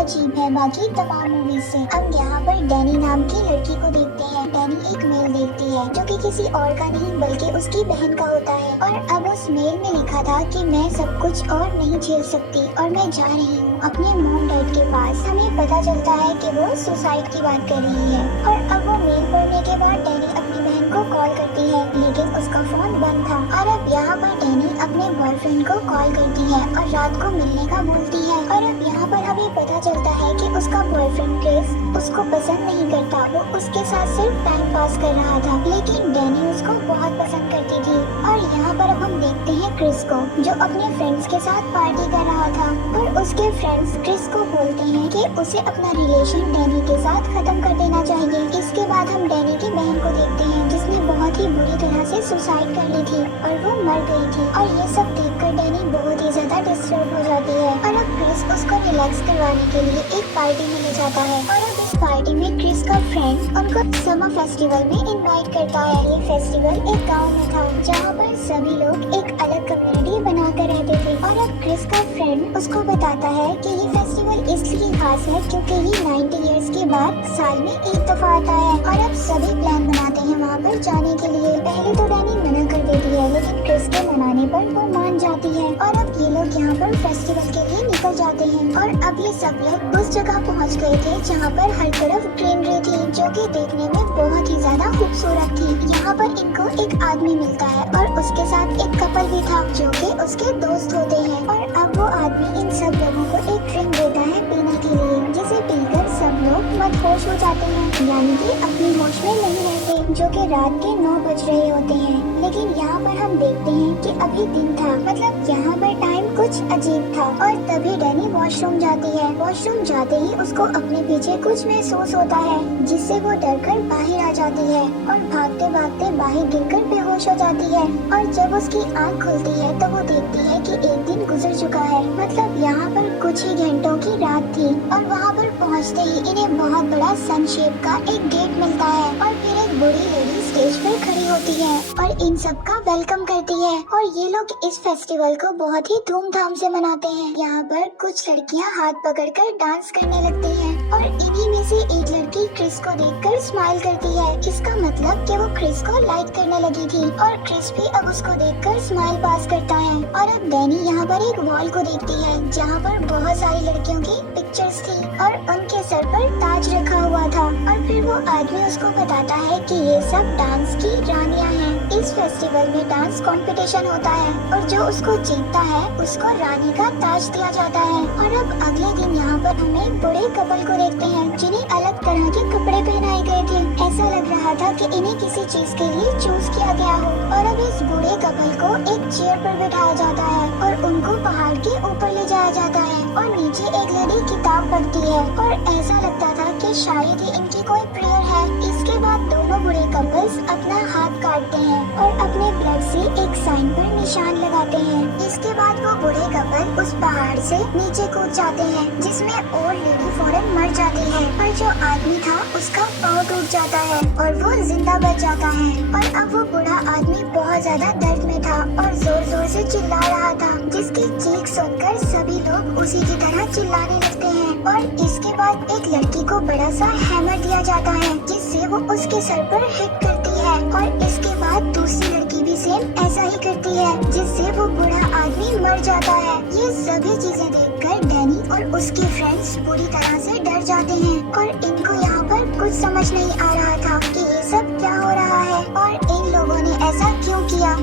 अजीब है बाकी तमाम मूवीज से। अब यहाँ पर डैनी नाम की लड़की को देखते हैं। डैनी एक मेल देखती है जो कि किसी और का नहीं बल्कि उसकी बहन का होता है। और अब उस मेल में लिखा था कि मैं सब कुछ और नहीं झेल सकती और मैं जा रही हूँ अपने मॉम डैड के पास। हमें पता चलता है कि वो सुसाइड की बात कर रही है। और अब वो मेल पढ़ने के बाद डैनी अपनी बहन को कॉल करती है लेकिन उसका फोन बंद था। और अब यहाँ पर डैनी अपने बॉयफ्रेंड को कॉल करती है और रात को मिलने का बोलती है। और अब यहाँ पर हमें पता चलता है कि उसका बॉयफ्रेंड क्रिस उसको पसंद नहीं करता, वो उसके साथ सिर्फ टाइम पास कर रहा था। लेकिन डैनी उसको बहुत पसंद करती थी। और यहाँ पर अब हम देखते हैं क्रिस को जो अपने फ्रेंड्स के साथ पार्टी कर रहा था। और उसके फ्रेंड्स क्रिस को बोलते हैं कि उसे अपना रिलेशन डैनी के साथ खत्म कर देना चाहिए। इसके बाद हम डैनी की बहन को देखते हैं जिसने बहुत ही बुरी तरह से सुसाइड कर ली थी और वो मर गई थी। और ये सब देखकर डैनी बहुत ही ज्यादा डिस्टर्ब हो जाती है। और अब क्रिस उसको रिलैक्स करवाने के लिए एक पार्टी में ले जाता है। और अब इस पार्टी में क्रिस का फ्रेंड उनको समर फेस्टिवल में इनवाइट करता है। ये फेस्टिवल एक गांव में था जहाँ पर सभी लोग एक अलग कम्युनिटी बनाकर रहते थे। और अब क्रिस का फ्रेंड उसको बताता है कि ये फेस्टिवल इसलिए खास है क्योंकि ये 90 इयर्स के बाद साल में एक दफा आता है। और अब सभी प्लान बनाते हैं वहाँ पर जाने के लिए। पहले तो डैनी मना कर देती है लेकिन क्रिस के मनाने पर वो मान जाती है। और अब ये लोग यहाँ पर फेस्टिवल के लिए निकल जाते हैं। और अब ये सब लोग उस जगह पहुँच गए थे जहाँ पर हर तरफ ग्रीनरी थी जो कि देखने में बहुत ही ज्यादा खूबसूरत थी। यहाँ पर इनको एक आदमी मिलता है और उसके साथ एक कपल भी था जो कि उसके दोस्त होते हैं। और अब वो आदमी इन सब लोगों को एक ड्रिंक देता है पीने के लिए जिसे पीकर सब लोग मदहोश हो जाते हैं यानी कि अपनी होश में नहीं रहते जो कि रात के 9 बज रहे होते हैं। लेकिन यहाँ पर हम देखते हैं कि अभी दिन था, मतलब यहाँ पर टाइम कुछ अजीब था। और तभी डैनी वॉशरूम जाती है। वॉशरूम जाते ही उसको अपने पीछे कुछ महसूस होता है जिससे वो डरकर बाहर आ जाती है और भागते भागते बाहर गिरकर बेहोश हो जाती है। और जब उसकी आँख खुलती है तो वो देखती है कि एक दिन गुजर चुका है, मतलब यहाँ पर कुछ ही घंटों की रात थी। और वहाँ पर पहुँचते ही इन्हें बहुत बड़ा सन शेप का एक गेट मिलता है और फिर एक बूढ़ी लेडी स्टेज पर खड़ी होती है और इन सब का वेलकम करती है। और ये लोग इस फेस्टिवल को बहुत ही धूमधाम से मनाते हैं। यहाँ पर कुछ लड़कियाँ हाथ पकड़कर डांस करने लगती हैं और इन्हीं में से एक लड़की क्रिस को देखकर स्माइल करती है। इसका मतलब कि वो क्रिस को लाइक करने लगी थी और क्रिस भी अब उसको देखकर स्माइल पास करता है। और अब डैनी यहाँ पर एक वॉल को देखती है जहाँ पर बहुत सारी लड़कियों की पिक्चर्स थी और उनके सर पर ताज रखा हुआ था। और फिर वो आदमी उसको बताता है कि ये सब डांस की रानियां हैं। इस फेस्टिवल में डांस कंपटीशन होता है और जो उसको जीतता है उसको रानी का ताज दिया जाता है। और अब अगले दिन यहाँ पर हमें बड़े कपल को देखते हैं जिन्हें अलग तरह के कपड़े पहनाए गए थे। ऐसा लग रहा था कि इन्हें किसी चीज के लिए चूज किया गया हो। और अब इस बूढ़े कपल को एक चेयर पर बैठाया जाता है और उनको पहाड़ के ऊपर ले जाया जाता है और नीचे एक लेडी किताब पढ़ती है और ऐसा लगता था कि शायद ही इनकी कोई प्रेयर है। इसके बाद दोनों बूढ़े कपल्स अपना हाथ काटते हैं और अपने ब्लड से एक साइन पर निशान लगाते हैं। इसके बाद वो बूढ़े कपल उस पहाड़ से नीचे कूद जाते हैं जिसमें और लेडी फौरन मर जाती है और जो आदमी था उसका पाँव टूट जाता है और वो जिंदा बच जाता है। और अब वो बूढ़ा आदमी बहुत ज्यादा दर्द में था और जोर जोर से चिल्ला रहा था जिसकी चीख सुनकर सभी लोग उसी की तरह चिल्लाने लगते हैं। और इसके बाद एक लड़की को बड़ा सा हैमर दिया जाता है जिससे वो उसके सर पर हिट करती है और इसके बाद दूसरी लड़की भी सेम ऐसा ही करती है जिससे वो बूढ़ा आदमी मर जाता है। ये सभी चीजें देखकर डैनी और उसके फ्रेंड्स पूरी तरह से डर जाते हैं और इनको यहाँ पर कुछ समझ नहीं आ रहा था कि ये सब क्या हो रहा है और इन लोगों ने ऐसा क्यों किया।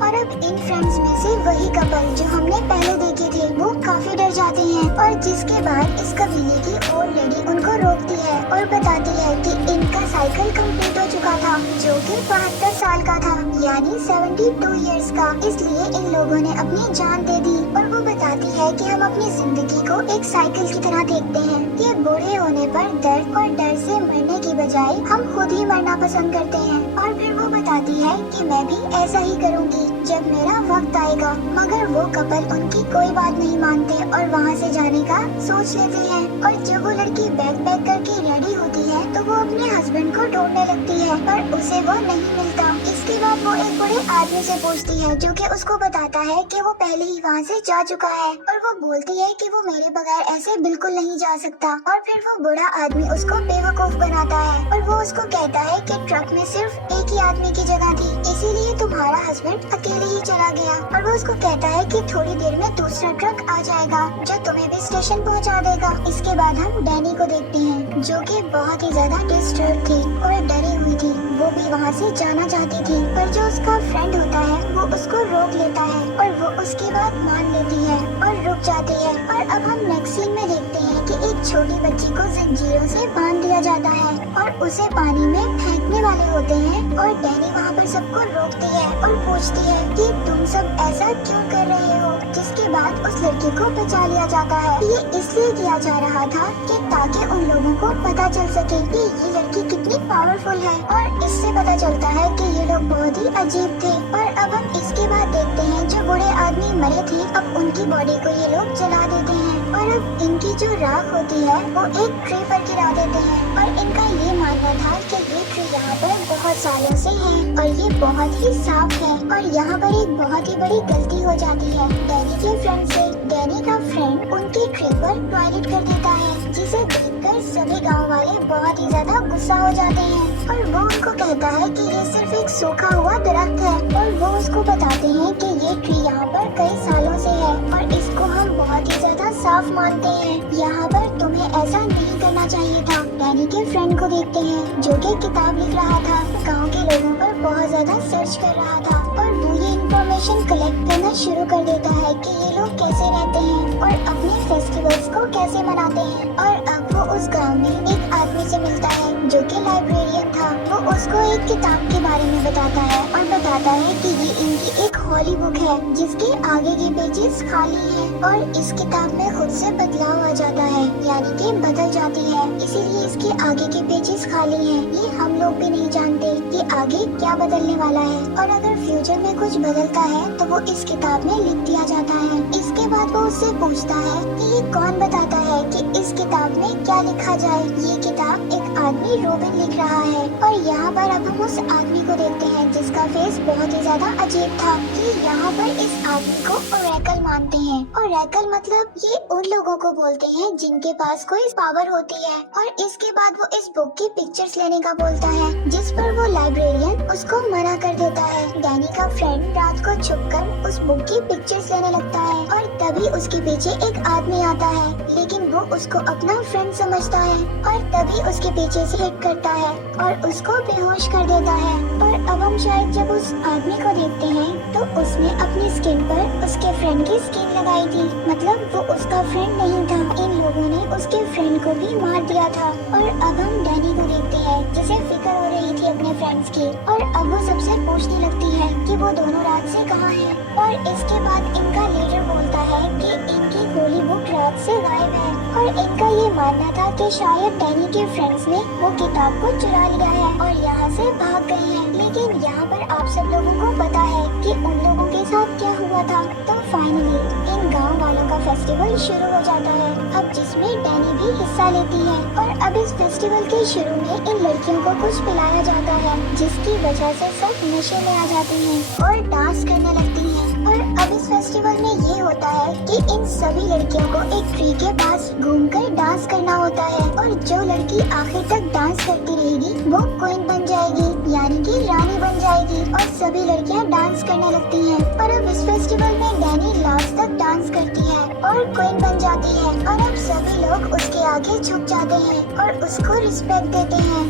और अब इन फ्रेंड्स में से वही कपल जो हमने पहले देखे थे वो काफी डर जाते हैं और जिसके बाद इस कबीले की और लेडी उनको रोकती है और बताती है कि इनका साइकिल कंप्लीट हो चुका था जो कि 72 साल का था यानी 72 इयर्स का, इसलिए इन लोगों ने अपनी जान दे दी। और वो बताती है कि हम अपनी जिंदगी को एक साइकिल की तरह देखते हैं कि बूढ़े होने पर दर्द और डर से मरने की बजाय हम खुद ही मरना पसंद करते हैं। और फिर वो बताती है कि मैं भी ऐसा ही करूँगी जब मेरा वक्त आएगा। मगर वो कपल उनकी कोई बात नहीं मानते और वहाँ से जाने का सोच लेते हैं। और जब वो लड़की बैग पैक करके रेडी होती है तो वो अपने हस्बैंड को ढूंढने लगती है पर उसे वो नहीं मिलता। इसके बाद वो एक बड़े आदमी से पूछती है जो कि उसको बताता है कि वो पहले ही वहाँ से जा चुका है और वो बोलती है कि वो मेरे बगैर ऐसे बिल्कुल नहीं जा सकता। और फिर वो बूढ़ा आदमी उसको बेवकूफ बनाता है और वो उसको कहता है कि ट्रक में सिर्फ एक ही आदमी की जगह थी, इसीलिए तुम्हारा हस्बैंड अकेले ही चला गया। और वो उसको कहता है कि थोड़ी देर में दूसरा ट्रक आ जाएगा जो तुम्हें भी स्टेशन पहुंचा देगा। इसके बाद हम डैनी को देखते हैं जो कि बहुत ही ज्यादा डिस्टर्ब थी और डरी हुई थी। वो भी वहाँ से जाना चाहती थी पर जो उसका फ्रेंड होता है वो उसको रोक लेता है और वो उसकी बात मान लेती है और रुक जाती है। और अब हम नेक्स्ट सीन में देखते हैं कि एक छोटी बच्ची को जंजीरों से बांध दिया जाता है और उसे पानी में फेंकने वाले होते हैं। और डैनी वहाँ पर सबको रोकती है और पूछती है कि तुम सब ऐसा क्यों कर रहे हो। जिसके बाद उस लड़की को बचा लिया जाता है। ये इसलिए किया जा रहा था कि ताकि उन लोगों को पता चल सके कि ये लड़की कितनी पावरफुल है। और इससे पता चलता है कि ये लोग बहुत ही अजीब थे। और अब हम इसके बाद देखते हैं जो बूढ़े आदमी मरे थे अब उनकी बॉडी को ये लोग जला देते हैं और अब इनकी जो राख होती है वो एक ट्री पर गिरा देते हैं। और इनका ये मानना था कि ये ट्री यहाँ पर बहुत सालों से है और ये बहुत ही साफ है। और यहाँ पर एक बहुत ही बड़ी गलती हो जाती है डैनी के फ्रेंड से। डैनी का फ्रेंड उनकी ट्री पर टॉयलेट कर देता है जिसे देखकर सभी गांव वाले बहुत ही ज्यादा गुस्सा हो जाते हैं। और वो उनको कहता है कि ये सिर्फ एक सूखा हुआ दरख्त है। और वो उसको बताते हैं कि ये ट्री यहाँ पर कई सालों से है और इसको हम बहुत ही ज्यादा साफ मानते हैं। यहाँ पर तुम्हें ऐसा नहीं करना चाहिए था। डैनी के फ्रेंड को देखते हैं जो कि किताब लिख रहा था, गांव के लोगों पर बहुत ज्यादा सर्च कर रहा था और वो ये इन्फॉर्मेशन कलेक्ट करना शुरू कर देता है कि ये लोग कैसे रहते हैं और अपने फेस्टिवल्स को कैसे मनाते हैं। और अब वो उस गांव में एक आदमी से मिलता है जो कि लाइब्रेरियन था। वो उसको एक किताब के बारे में बताता है और बताता है कि ये इनकी एक हॉली बुक है जिसके आगे के पेजेस खाली हैं और इस किताब में खुद से बदलाव आ जाता है यानी कि बदल जाती है, इसीलिए इसके आगे के पेजेस खाली हैं। ये हम लोग भी नहीं जानते कि आगे क्या बदलने वाला है और अगर फ्यूचर में कुछ बदलता है तो वो इस किताब में लिख दिया जाता है। इसके बाद वो उससे पूछता है कि ये कौन बताता है कि इस किताब में क्या लिखा जाए। ये किताब एक आदमी रोबिन लिख रहा है। और यहाँ पर अब हम उस आदमी को देखते हैं जिसका फेस बहुत ही ज्यादा अजीब था कि यहाँ पर इस आदमी को ओरेकल मानते हैं। ओरेकल मतलब ये उन लोगों को बोलते हैं जिनके पास कोई पावर होती है। और इसके बाद वो इस बुक की पिक्चर्स लेने का बोलता है जिस पर वो लाइब्रेरियन उसको मना कर देता है। डैनी का फ्रेंड रात को छुपकर उस बुक की पिक्चर्स लेने लगता है और तभी उसके पीछे एक आदमी आता है लेकिन वो उसको अपना फ्रेंड समझता है और तभी उसके पीछे से हिट करता है और उसको बेहोश कर देता है। और अब हम शायद जब उस आदमी को देखते हैं तो उसने अपनी स्किन पर उसके फ्रेंड की स्किन लगाई थी, मतलब वो उसका फ्रेंड नहीं था। इन लोगों ने उसके फ्रेंड को भी मार दिया था। और अब हम डैनी को देखते हैं जिसे फिक्र हो रही थी अपने फ्रेंड्स की और अब वो सबसे पूछने लगती है कि वो दोनों रात से कहाँ हैं। और इसके बाद इनका लीडर बोलता है कि इनकी होली बुक रात से गायब है और इनका ये मानना था कि शायद डैनी के फ्रेंड्स ने वो किताब को चुरा लिया है और यहाँ से भाग गए हैं। लेकिन यहाँ पर आप सब लोगों को पता है कि उन लोगों के साथ क्या हुआ था। तो फाइनली इन गांव वालों का फेस्टिवल शुरू हो जाता है अब जिसमें डैनी भी हिस्सा लेती है। और अब इस फेस्टिवल के शुरू में इन लड़कियों को कुछ पिलाया जाता है जिसकी वजह से सब नशे में आ जाती हैं और डांस करने लगती हैं। और अब इस फेस्टिवल में ये होता है कि इन सभी लड़कियों को एक ट्री के पास घूमकर डांस करना होता है और जो लड़की आखिर तक डांस करती रहेगी वो क्वीन बन जाएगी यानी कि रानी बन जाएगी। और सभी लड़कियां डांस करने लगती हैं। और अब इस फेस्टिवल में डैनी लास्ट तक डांस करती है और क्वीन बन जाती है और अब सभी लोग उसके आगे झुक जाते हैं और उसको रिस्पेक्ट देते हैं।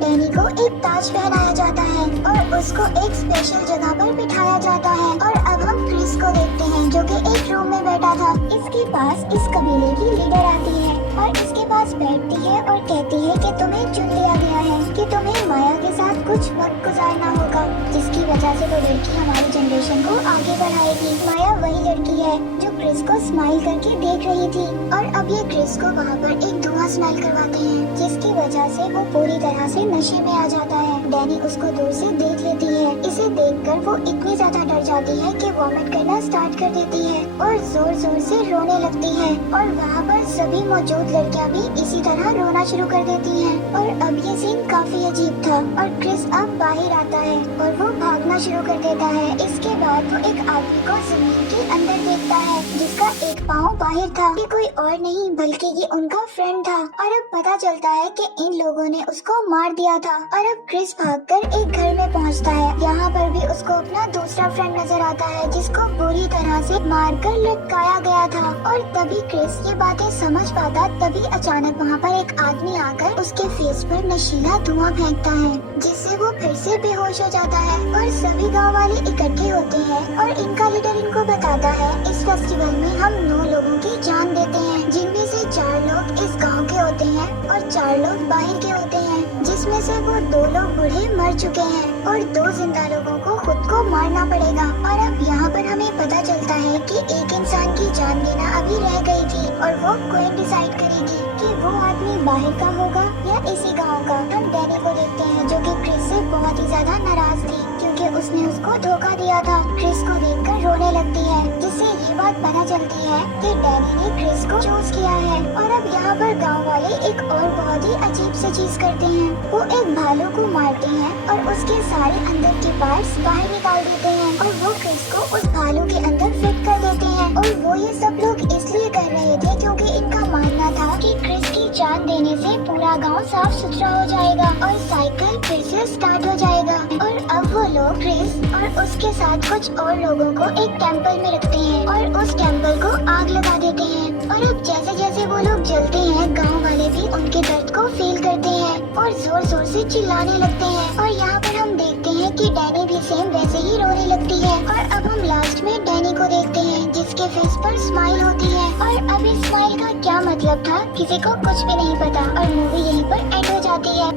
डैनी को एक ताज पहनाया जाता है और उसको एक स्पेशल जगह पर बिठाया जाता है। और अब हम क्रिस को देखते हैं जो कि एक रूम में बैठा था। इसके पास इस कबीले की लीडर आती है और इसके पास बैठती है और कहती है कि तुम्हें चुन लिया गया है, कि तुम्हें माया के साथ कुछ वक्त गुजारना होगा, जिसकी वजह से वो लड़की हमारी जनरेशन को आगे बढ़ाएगी। माया वही लड़की है जो क्रिस को स्माइल करके देख रही थी और अब ये क्रिस को वहाँ पर एक धुआं स्मेल करवाते हैं, जिसकी वजह से वो पूरी तरह से नशे में आ जाता है। डैनी उसको दूर से देख लेती है। इसे देखकर वो इतनी ज्यादा डर जाती है कि वॉमिट करना स्टार्ट कर देती है और जोर जोर से रोने लगती है और वहाँ पर सभी मौजूद लड़कियाँ भी इसी तरह रोना शुरू कर देती हैं। और अब ये सीन काफी अजीब था और क्रिस अब बाहर आता है और वो भागना शुरू कर देता है। इसके बाद वो एक आदमी को जमीन के अंदर देखता है जिसका एक पाँव बाहर था। ये कोई और नहीं बल्कि ये उनका फ्रेंड था और अब पता चलता है कि इन लोगों ने उसको मार दिया था। और अब क्रिस भागकर एक घर में पहुंचता है। यहाँ पर भी उसको अपना दूसरा फ्रेंड नजर आता है जिसको बुरी तरह से मारकर लटकाया गया था। और तभी क्रिस ये बातें समझ पाता, तभी अचानक वहाँ पर एक आदमी आकर उसके फेस पर नशीला धुआं फेंकता है जिससे वो फिर से बेहोश हो जाता है। और सभी गाँव वाले इकट्ठे होते हैं और इनका लीडर इनको बताता है इस फेस्टिवल में हम 9 लोगों की जान देते हैं, जिनमें से 4 लोग इस गांव के होते हैं और 4 लोग बाहर के होते हैं, जिसमें से वो 2 लोग बूढ़े मर चुके हैं और 2 जिंदा लोगों को खुद को मारना पड़ेगा। और अब यहाँ पर हमें पता चलता है कि एक इंसान की जान लेना अभी रह गई थी और वो कोई डिसाइड करेगी कि वो आदमी बाहर का होगा या इसी गाँव का। हम डैनी को देखते हैं जो कि क्रिस से बहुत ही ज्यादा नाराज थी क्योंकि उसने उसको धोखा दिया था। क्रिस को देखकर रोने लगती है जिससे ये बात पता चलती है कि डैनी ने क्रिस को चूज किया है। और अब यहाँ पर गांव वाले एक और बहुत ही अजीब सी चीज करते हैं। वो एक भालू को मारते हैं और उसके सारे अंदर के पार्ट्स बाहर निकाल देते हैं और वो क्रिस को उस भालू के अंदर फिट कर देते हैं। और वो ये सब लोग इसलिए कर रहे थे क्योंकि इनका मानना था कि क्रिस की जान देने से पूरा गाँव साफ सुथरा हो जाएगा और साइकिल फिर से स्टार्ट हो जाएगा। और अब वो लोग क्रिस और उसके साथ कुछ और लोगों को एक टेम्पल में रखते हैं और उस टेम्पल को आग लगा देते हैं। और अब जैसे जैसे वो लोग जलते हैं गांव वाले भी उनके दर्द को फील करते हैं और जोर जोर से चिल्लाने लगते हैं। और यहाँ पर हम देखते हैं कि डैनी भी सेम वैसे ही रोने लगती है। और अब हम लास्ट में डैनी को देखते हैं जिसके फेस पर स्माइल होती है। और अब इस स्माइल का क्या मतलब था किसी को कुछ भी नहीं पता और मूवी यहीं पर एंड हो जाती है।